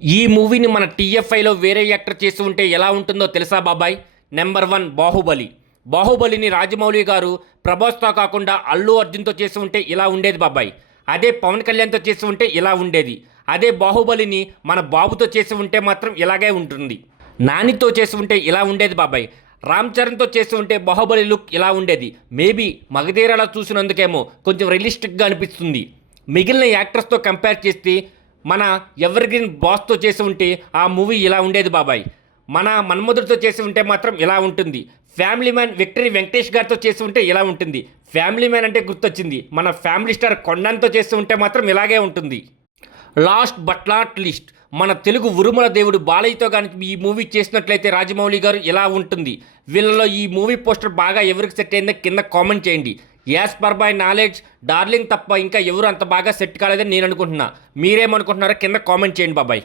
ఈ మూవీని మన టీఎఫ్ఐలో వేరే యాక్టర్ చేసి ఉంటే ఎలా ఉంటుందో తెలుసా బాబాయ్? నెంబర్ 1 బాహుబలి. బాహుబలిని రాజమౌళి గారు ప్రభాస్తో కాకుండా అల్లు అర్జున్తో చేసి ఉంటే ఇలా ఉండేది బాబాయ్. అదే పవన్ కళ్యాణ్తో చేసి ఉంటే ఇలా ఉండేది. అదే బాహుబలిని మన బాబుతో చేసి ఉంటే మాత్రం ఇలాగే ఉంటుంది. నానితో చేసి ఉంటే ఇలా ఉండేది బాబాయ్. రామ్ చరణ్తో చేసి ఉంటే బాహుబలి లుక్ ఇలా ఉండేది. మేబీ మగధీరాలో చూసినందుకేమో కొంచెం రియలిస్టిక్గా అనిపిస్తుంది. మిగిలిన యాక్టర్స్తో కంపేర్ చేస్తే మన ఎవర్ గ్రీన్ బాస్తో చేసి ఉంటే ఆ మూవీ ఇలా ఉండేది బాబాయ్. మన మన్మధుడితో చేసి ఉంటే మాత్రం ఇలా ఉంటుంది. ఫ్యామిలీ మ్యాన్ విక్టరీ వెంకటేష్ గారితో చేసి ఉంటే ఇలా ఉంటుంది. ఫ్యామిలీ మ్యాన్ అంటే గుర్తొచ్చింది, మన ఫ్యామిలీ స్టార్ కొండంతో చేసి ఉంటే మాత్రం ఇలాగే ఉంటుంది. లాస్ట్ బట్ నాట్ లీస్ట్ మన తెలుగు ఉరుమల దేవుడు బాలయ్యతో కానీ ఈ మూవీ చేసినట్లయితే రాజమౌళి గారు ఇలా ఉంటుంది. వీళ్ళలో ఈ మూవీ పోస్టర్ బాగా ఎవరికి సెట్ అయిందో కింద కామెంట్ చేయండి. As per by knowledge darling తప్ప ఇంకా ఎవరు అంత బాగా సెట్ కాలేదని నేను అనుకుంటున్నా. మీరేమనుకుంటున్నారో కింద కామెంట్ చేయండి బాబాయ్.